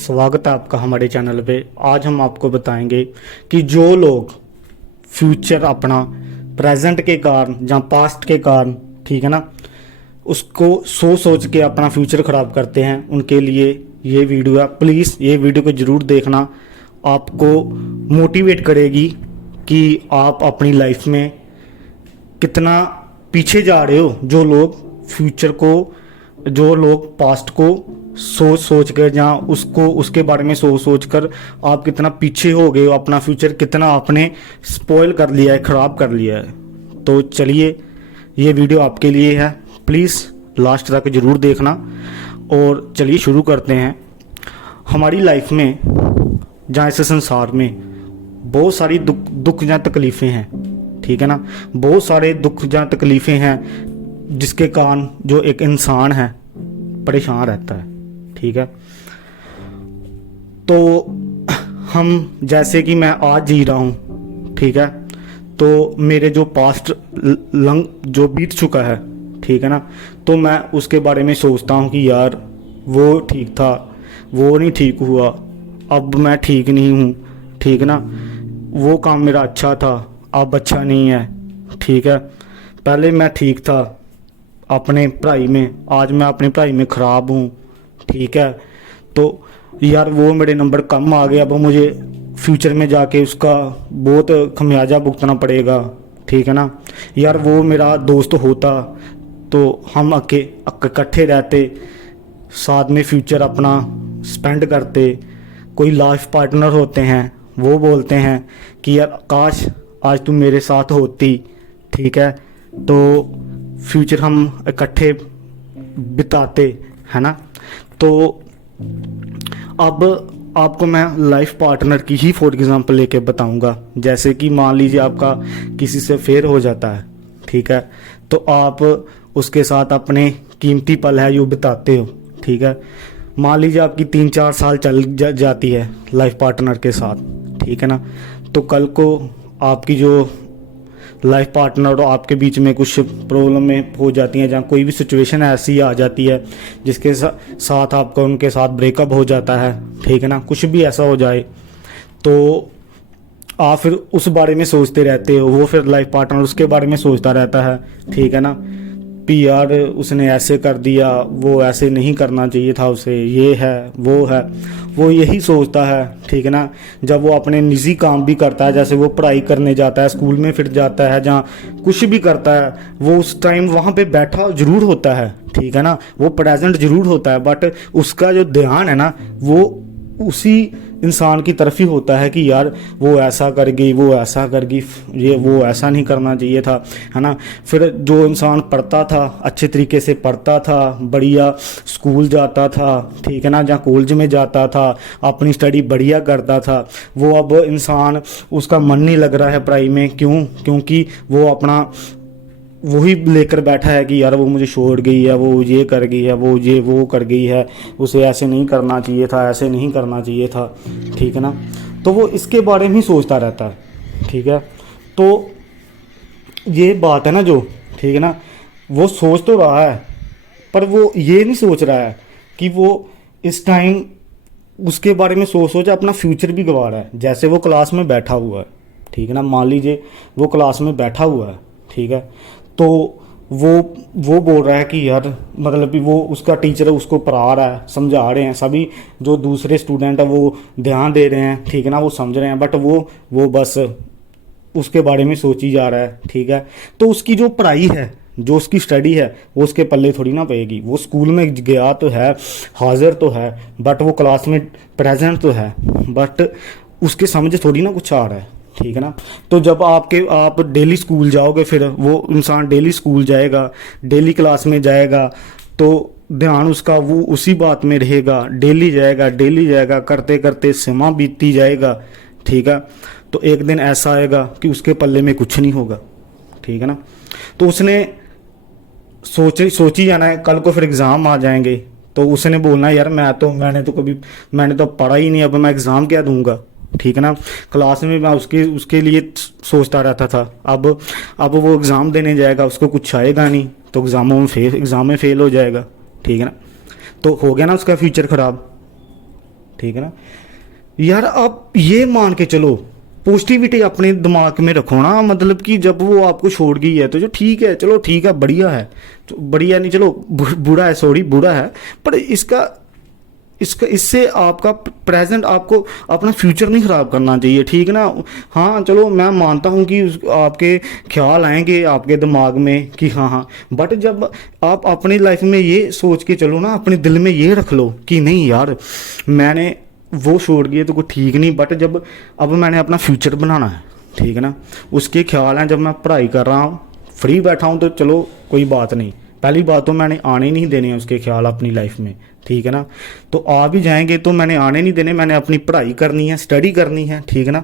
स्वागत है आपका हमारे चैनल पे। आज हम आपको बताएंगे कि जो लोग फ्यूचर अपना प्रेजेंट के कारण या पास्ट के कारण, ठीक है ना, उसको सोच के अपना फ्यूचर ख़राब करते हैं, उनके लिए ये वीडियो है। प्लीज़ ये वीडियो को ज़रूर देखना, आपको मोटिवेट करेगी कि आप अपनी लाइफ में कितना पीछे जा रहे हो। जो लोग फ्यूचर को, जो लोग पास्ट को सोच कर या उसको उसके बारे में सोच कर आप कितना पीछे हो गए हो, अपना फ्यूचर कितना आपने स्पॉइल कर लिया है, ख़राब कर लिया है। तो चलिए ये वीडियो आपके लिए है, प्लीज़ लास्ट तक ज़रूर देखना। और चलिए शुरू करते हैं। हमारी लाइफ में जहाँ इस संसार में बहुत सारी दुख या तकलीफ़ें हैं, ठीक है ना, बहुत सारे दुख या तकलीफ़ें हैं जिसके कारण जो एक इंसान है परेशान रहता है, ठीक है। तो हम, जैसे कि मैं आज जी रहा हूँ, ठीक है, तो मेरे जो पास्ट जो बीत चुका है, ठीक है ना, तो मैं उसके बारे में सोचता हूँ कि यार वो ठीक था, वो नहीं ठीक हुआ, अब मैं ठीक नहीं हूँ, ठीक है ना, वो काम मेरा अच्छा था, अब अच्छा नहीं है, ठीक है। पहले मैं ठीक था अपने पढ़ाई में, आज मैं अपनी पढ़ाई में ख़राब हूँ, ठीक है। तो यार वो मेरे नंबर कम आ गए, अब मुझे फ्यूचर में जाके उसका बहुत खमियाजा भुगतना पड़ेगा, ठीक है ना। यार वो मेरा दोस्त होता तो हम इकट्ठे रहते, साथ में फ्यूचर अपना स्पेंड करते। कोई लाइफ पार्टनर होते हैं, वो बोलते हैं कि यार काश आज तुम मेरे साथ होती, ठीक है, तो फ्यूचर हम इकट्ठे बिताते, है ना। तो अब आपको मैं लाइफ पार्टनर की ही फॉर एग्जांपल लेके बताऊंगा। जैसे कि मान लीजिए आपका किसी से फेयर हो जाता है, ठीक है, तो आप उसके साथ अपने कीमती पल है जो बिताते हो, ठीक है। मान लीजिए आपकी 3-4 साल चल जाती है लाइफ पार्टनर के साथ, ठीक है ना, तो कल को आपकी जो लाइफ पार्टनर और आपके बीच में कुछ प्रॉब्लम में हो जाती है, जहाँ कोई भी सिचुएशन ऐसी आ जाती है जिसके साथ आपका उनके साथ ब्रेकअप हो जाता है, ठीक है ना, कुछ भी ऐसा हो जाए, तो आप फिर उस बारे में सोचते रहते हो, वो फिर लाइफ पार्टनर उसके बारे में सोचता रहता है, ठीक है ना, कि यार उसने ऐसे कर दिया, वो ऐसे नहीं करना चाहिए था उसे, ये है वो यही सोचता है, ठीक है ना। जब वो अपने निजी काम भी करता है, जैसे वो पढ़ाई करने जाता है, स्कूल में फिर जाता है, जहाँ कुछ भी करता है, वो उस टाइम वहाँ पे बैठा जरूर होता है, ठीक है ना, वो प्रेजेंट जरूर होता है, बट उसका जो ध्यान है ना वो उसी इंसान की तरफ ही होता है कि यार वो ऐसा कर गई, वो ऐसा कर गई, ये वो ऐसा नहीं करना चाहिए था, है ना। फिर जो इंसान पढ़ता था, अच्छे तरीके से पढ़ता था, बढ़िया स्कूल जाता था, ठीक है ना, जहाँ कॉलेज में जाता था, अपनी स्टडी बढ़िया करता था, वो अब इंसान उसका मन नहीं लग रहा है पढ़ाई में। क्योंकि वो अपना वही लेकर बैठा है कि यार वो मुझे छोड़ गई है, वो ये कर गई है, वो कर गई है, उसे ऐसे नहीं करना चाहिए था, ऐसे नहीं करना चाहिए था, ठीक है ना। तो वो इसके बारे में ही सोचता रहता है, ठीक है। तो ये बात है ना जो, ठीक है ना, वो सोच तो रहा है पर वो ये नहीं सोच रहा है कि वो इस टाइम उसके बारे में सोच अपना फ्यूचर भी गंवा रहा है। जैसे वो क्लास में बैठा हुआ है, ठीक है ना, मान लीजिए वो क्लास में बैठा हुआ है, ठीक है, तो वो बोल रहा है कि यार, मतलब कि वो उसका टीचर है, उसको पढ़ा रहा है, समझा रहे हैं, सभी जो दूसरे स्टूडेंट हैं वो ध्यान दे रहे हैं, ठीक है ना, वो समझ रहे हैं, बट वो बस उसके बारे में सोची जा रहा है, ठीक है। तो उसकी जो पढ़ाई है, जो उसकी स्टडी है, वो उसके पल्ले थोड़ी ना पड़ेगी। वो स्कूल में गया तो है, हाजिर तो है, बट वो क्लास में प्रेजेंट तो है, बट उसके समझ थोड़ी ना कुछ आ रहा है, ठीक है ना। तो जब आप डेली स्कूल जाओगे, फिर वो इंसान डेली स्कूल जाएगा, डेली क्लास में जाएगा, तो ध्यान उसका वो उसी बात में रहेगा, डेली जाएगा करते करते समय बीतती जाएगा, ठीक है। तो एक दिन ऐसा आएगा कि उसके पल्ले में कुछ नहीं होगा, ठीक है ना। तो उसने सोची जाना है, कल को फिर एग्ज़ाम आ जाएंगे, तो उसने बोलना है यार मैंने तो पढ़ा ही नहीं, अब मैं एग्ज़ाम क्या दूंगा, ठीक है ना। क्लास में मैं उसके लिए सोचता रहता था, अब वो एग्ज़ाम देने जाएगा, उसको कुछ आएगा नहीं, तो एग्ज़ाम में फेल हो जाएगा, ठीक है ना। तो हो गया ना उसका फ्यूचर ख़राब, ठीक है ना यार। आप ये मान के चलो, पॉजिटिविटी अपने दिमाग में रखो ना, मतलब कि जब वो आपको छोड़ गई है तो जो ठीक है, चलो ठीक है, बढ़िया है, तो बढ़िया नहीं, चलो बुरा है, सॉरी बुरा है, पर इसका इसका इससे आपका प्रेजेंट, आपको अपना फ्यूचर नहीं ख़राब करना चाहिए, ठीक है ना। हाँ चलो मैं मानता हूँ कि आपके ख्याल आएंगे आपके दिमाग में कि हाँ हाँ, बट जब आप अपनी लाइफ में ये सोच के चलो ना, अपने दिल में ये रख लो कि नहीं यार मैंने वो छोड़ दिए तो कोई ठीक नहीं, बट जब अब मैंने अपना फ्यूचर बनाना है, ठीक है ना, उसके ख्याल हैं, जब मैं पढ़ाई कर रहा हूँ, फ्री बैठा हूँ, तो चलो कोई बात नहीं, पहली बात तो मैंने आने नहीं देने उसके ख्याल अपनी लाइफ में, ठीक है ना। तो आ भी जाएंगे तो मैंने आने नहीं देने, मैंने अपनी पढ़ाई करनी है, स्टडी करनी है, ठीक है ना।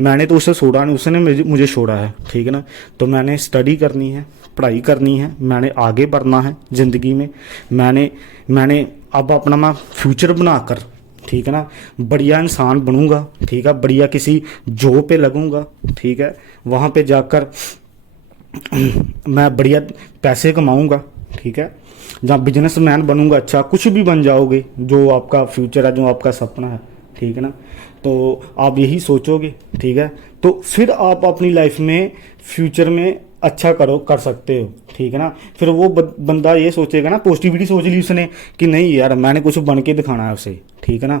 मैंने तो उसे छोड़ा नहीं, उसने मुझे छोड़ा है, ठीक है ना। तो मैंने स्टडी करनी है, पढ़ाई करनी है, मैंने आगे बढ़ना है ज़िंदगी में। मैंने अब अपना मैं फ्यूचर बनाकर, ठीक है ना, बढ़िया इंसान बनूंगा, ठीक है, बढ़िया किसी जॉब पे लगूंगा, ठीक है, वहाँ पे जाकर मैं बढ़िया पैसे कमाऊंगा, ठीक है, जहाँ बिजनेसमैन बनूंगा, अच्छा कुछ भी बन जाओगे, जो आपका फ्यूचर है, जो आपका सपना है, ठीक है ना। तो आप यही सोचोगे, ठीक है, तो फिर आप अपनी लाइफ में फ्यूचर में अच्छा कर सकते हो, ठीक है ना। फिर वो बंदा ये सोचेगा ना, पॉजिटिविटी सोच ली उसने कि नहीं यार मैंने कुछ बन के दिखाना है उसे, ठीक है ना,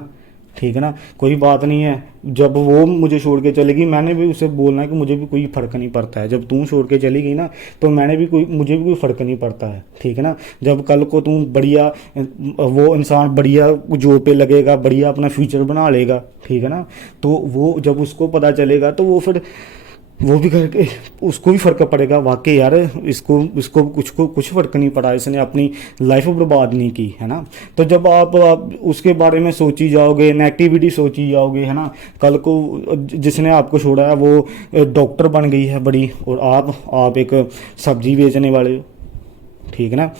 ठीक है ना, कोई बात नहीं है। जब वो मुझे छोड़ के चलेगी, मैंने भी उसे बोलना है कि मुझे भी कोई फ़र्क नहीं पड़ता है, जब तू छोड़ के चली गई ना, तो मुझे भी कोई फ़र्क नहीं पड़ता है, ठीक है ना। जब कल को तू बढ़िया, वो इंसान बढ़िया जॉब पे लगेगा, बढ़िया अपना फ्यूचर बना लेगा, ठीक है ना, तो वो जब उसको पता चलेगा तो वो फिर वो भी करके उसको भी फ़र्क पड़ेगा, वाकई यार इसको कुछ फ़र्क नहीं पड़ा, इसने अपनी लाइफ बर्बाद नहीं की, है ना। तो जब आप उसके बारे में सोची जाओगे, नेगेटिविटी सोची जाओगे, है ना, कल को जिसने आपको छोड़ा है वो डॉक्टर बन गई है बड़ी, और आप एक सब्जी बेचने वाले हो, ठीक है ना।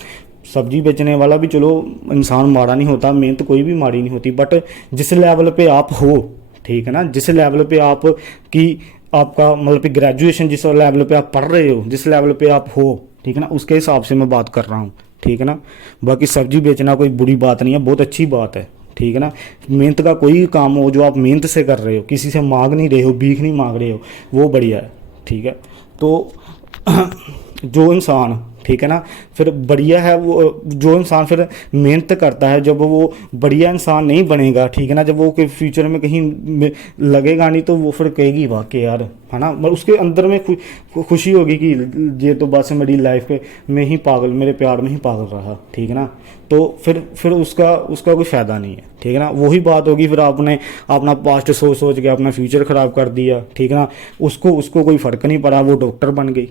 सब्जी बेचने वाला भी चलो इंसान माड़ा नहीं होता, मेहनत कोई भी माड़ी नहीं होती, बट जिस लेवल पे आप हो, ठीक है ना, जिस लेवल पे आप की आपका मतलब कि ग्रेजुएशन जिस लेवल पे आप पढ़ रहे हो, जिस लेवल पे आप हो, ठीक है ना, उसके हिसाब से मैं बात कर रहा हूँ, ठीक है ना। बाकी सब्जी बेचना कोई बुरी बात नहीं है, बहुत अच्छी बात है, ठीक है ना। मेहनत का कोई काम हो जो आप मेहनत से कर रहे हो, किसी से मांग नहीं रहे हो, भीख नहीं मांग रहे हो, वो बढ़िया है, ठीक है। तो जो इंसान, ठीक है ना, फिर बढ़िया है, वो जो इंसान फिर मेहनत करता है, जब वो बढ़िया इंसान नहीं बनेगा, ठीक है ना, जब वो के फ्यूचर में कहीं लगेगा नहीं, तो वो फिर कहेगी वाकई यार, है ना, मतलब उसके अंदर में खुशी होगी कि ये तो बस मेरी लाइफ में ही पागल, मेरे प्यार में ही पागल रहा, ठीक है ना। तो फिर उसका कोई फ़ायदा नहीं है, ठीक है ना। वही बात होगी, फिर आपने अपना पास्ट सोच के अपना फ्यूचर ख़राब कर दिया, ठीक है ना। उसको कोई फ़र्क नहीं पड़ा, वो डॉक्टर बन गई,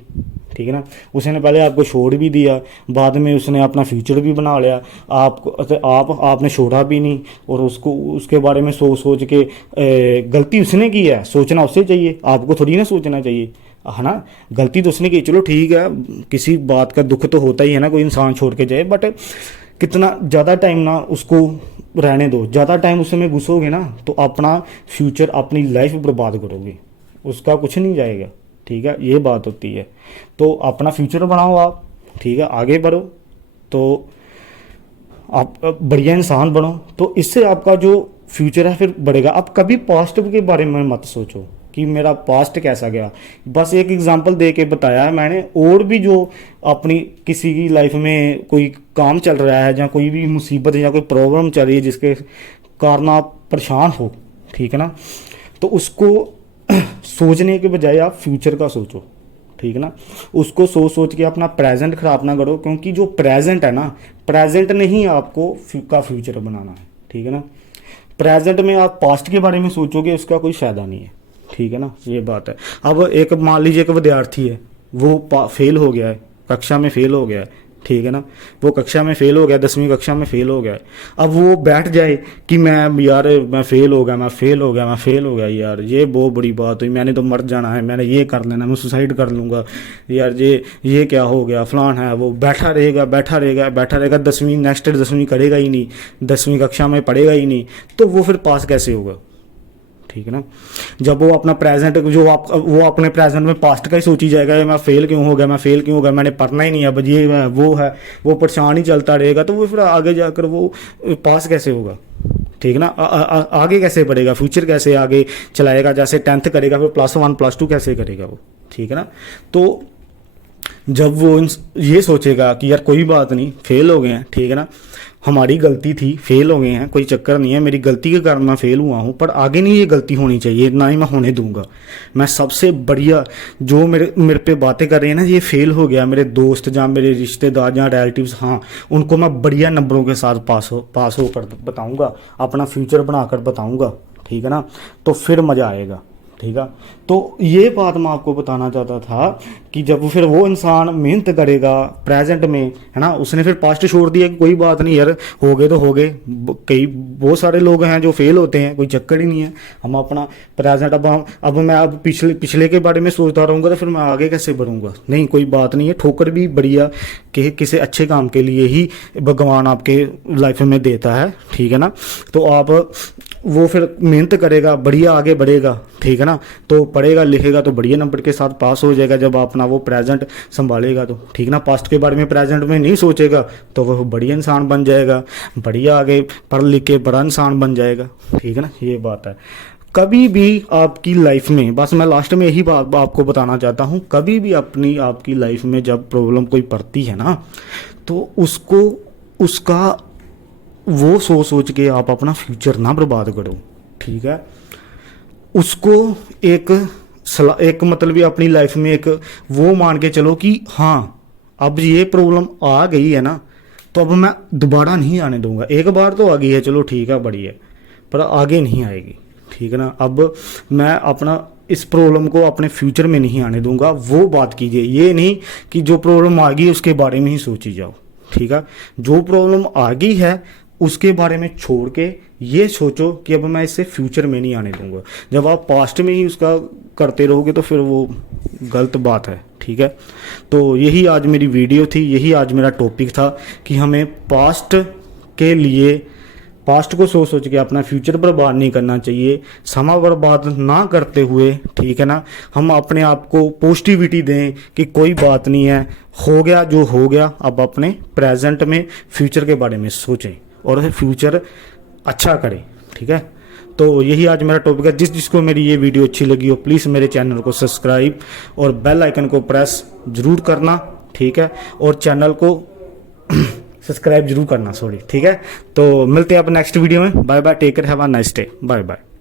ठीक है ना। उसने पहले आपको छोड़ भी दिया, बाद में उसने अपना फ्यूचर भी बना लिया, आपने छोड़ा भी नहीं, और उसके बारे में सोच के गलती उसने की है, सोचना उससे चाहिए, आपको थोड़ी ना सोचना चाहिए, है ना। गलती तो उसने की, चलो ठीक है, किसी बात का दुख तो होता ही है ना, कोई इंसान छोड़ के जाए, बट कितना ज़्यादा टाइम ना उसको रहने दो, ज़्यादा टाइम उसमें घुसोगे ना तो अपना फ्यूचर, अपनी लाइफ बर्बाद करोगे, उसका कुछ नहीं जाएगा, ठीक है, ये बात होती है। तो अपना फ्यूचर बनाओ आप, ठीक है, आगे बढ़ो, तो आप बढ़िया इंसान बनो, तो इससे आपका जो फ्यूचर है फिर बढ़ेगा। आप कभी पास्ट के बारे में मत सोचो कि मेरा पास्ट कैसा गया, बस एक एग्जांपल दे के बताया है मैंने। और भी जो अपनी किसी की लाइफ में कोई काम चल रहा है, या कोई भी मुसीबत या कोई प्रॉब्लम चल रही है जिसके कारण आप परेशान हो, ठीक है ना, तो उसको सोचने के बजाय आप फ्यूचर का सोचो, ठीक है ना। उसको सोच के अपना प्रेजेंट खराब ना करो, क्योंकि जो प्रेजेंट है ना, प्रेजेंट ने ही आपको का फ्यूचर बनाना है, ठीक है ना। प्रेजेंट में आप पास्ट के बारे में सोचोगे, उसका कोई फ़ायदा नहीं है, ठीक है ना, ये बात है। अब एक मान लीजिए एक विद्यार्थी है, वो फेल हो गया है, कक्षा में फेल हो गया है, ठीक है ना, वो कक्षा में फेल हो गया, 10वीं कक्षा में फेल हो गया है। अब वो बैठ जाए कि मैं फेल हो गया यार, ये बहुत बड़ी बात हुई, मैंने तो मर जाना है, मैंने ये कर लेना, मैं सुसाइड कर लूँगा यार, ये क्या हो गया, फलान है, वो बैठा रहेगा 10वीं करेगा ही नहीं, 10वीं कक्षा में पढ़ेगा ही नहीं, तो वो फिर पास कैसे होगा, ठीक है ना। जब वो अपना प्रेजेंट वो अपने प्रेजेंट में पास्ट का ही सोची जाएगा, मैं फेल क्यों हो गया, मैंने पढ़ना ही नहीं, अब ये वो परेशान ही चलता रहेगा, तो वो फिर आगे जाकर वो पास कैसे होगा, ठीक है ना। आगे कैसे बढ़ेगा, फ्यूचर कैसे आगे चलाएगा, जैसे 10th करेगा फिर +1 +2 कैसे करेगा वो, ठीक है ना। तो जब वो ये सोचेगा कि यार कोई बात नहीं, फेल हो गए हैं, ठीक है ना, हमारी गलती थी, फेल हो गए हैं, कोई चक्कर नहीं है, मेरी गलती के कारण मैं फेल हुआ हूँ, पर आगे नहीं ये गलती होनी चाहिए, ना ही मैं होने दूंगा। मैं सबसे बढ़िया जो मेरे पे बातें कर रहे हैं ना, ये फेल हो गया, मेरे दोस्त या मेरे रिश्तेदार या रिलेटिव्स, हाँ उनको मैं बढ़िया नंबरों के साथ पास हो कर बताऊँगा, अपना फ्यूचर बनाकर बताऊँगा, ठीक है ना। तो फिर मज़ा आएगा, ठीक है। तो ये बात मैं आपको बताना चाहता था कि जब फिर वो इंसान मेहनत करेगा प्रेजेंट में, है ना, उसने फिर पास्ट छोड़ दिया कि कोई बात नहीं यार, हो गए तो हो गए। कई बहुत सारे लोग हैं जो फेल होते हैं, कोई चक्कर ही नहीं है। हम अपना प्रेजेंट अब मैं पिछले के बारे में सोचता रहूँगा तो फिर मैं आगे कैसे बढ़ूँगा। नहीं, कोई बात नहीं है, ठोकर भी बढ़िया कि किसी अच्छे काम के लिए ही भगवान आपके लाइफ में देता है, ठीक है ना। तो आप वो फिर मेहनत करेगा, बढ़िया आगे बढ़ेगा, ठीक है ना। तो पढ़ेगा लिखेगा तो बढ़िया नंबर के साथ पास हो जाएगा जब अपना वो प्रेजेंट संभालेगा तो, ठीक है ना। पास्ट के बारे में प्रेजेंट में नहीं सोचेगा तो वह बढ़िया इंसान बन जाएगा, बढ़िया आगे पढ़ लिख के बड़ा इंसान बन जाएगा, ठीक है ना। ये बात है। कभी भी आपकी लाइफ में, बस मैं लास्ट में यही बात आपको बताना चाहता हूँ, कभी भी आपकी लाइफ में जब प्रॉब्लम कोई पड़ती है ना, तो उसका वो सोच के आप अपना फ्यूचर ना बर्बाद करो, ठीक है। उसको एक मतलब अपनी लाइफ में एक वो मान के चलो कि हाँ अब ये प्रॉब्लम आ गई है ना, तो अब मैं दोबारा नहीं आने दूंगा। एक बार तो आ गई है, चलो ठीक है, बढ़िया, पर आगे नहीं आएगी, ठीक है ना। अब मैं अपना इस प्रॉब्लम को अपने फ्यूचर में नहीं आने दूंगा, वो बात कीजिए। ये नहीं कि जो प्रॉब्लम आ गई उसके बारे में ही सोची जाओ, ठीक है। जो प्रॉब्लम आ गई है उसके बारे में छोड़ के ये सोचो कि अब मैं इससे फ्यूचर में नहीं आने दूंगा। जब आप पास्ट में ही उसका करते रहोगे तो फिर वो गलत बात है, ठीक है। तो यही आज मेरी वीडियो थी, यही आज मेरा टॉपिक था कि हमें पास्ट को सोच के अपना फ्यूचर बर्बाद नहीं करना चाहिए, समय बर्बाद ना करते हुए, ठीक है ना। हम अपने आप को पॉजिटिविटी दें कि कोई बात नहीं है, हो गया जो हो गया, अब अपने प्रेजेंट में फ्यूचर के बारे में सोचें और फ्यूचर अच्छा करें, ठीक है। तो यही आज मेरा टॉपिक है। जिसको मेरी ये वीडियो अच्छी लगी हो प्लीज़ मेरे चैनल को सब्सक्राइब और बेल आइकन को प्रेस जरूर करना, ठीक है, और चैनल को सब्सक्राइब जरूर करना, सॉरी, ठीक है। तो मिलते हैं आप नेक्स्ट वीडियो में। Bye bye, take care, have a nice day, bye bye.